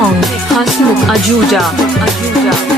song Hasmukh Ajuja. Ajuja.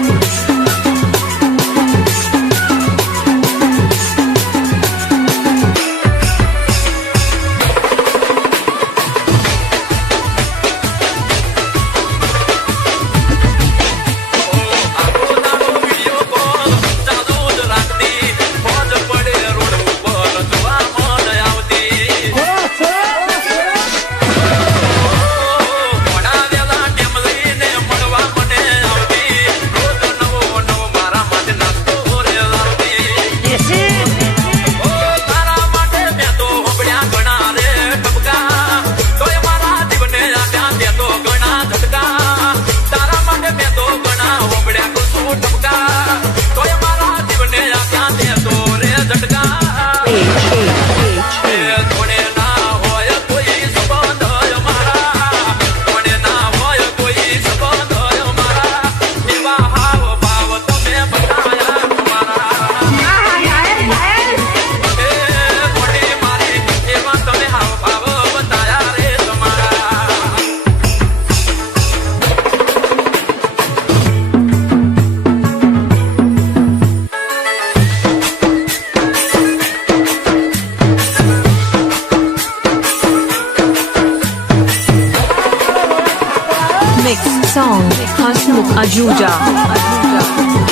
song Hasmukh Ajuja.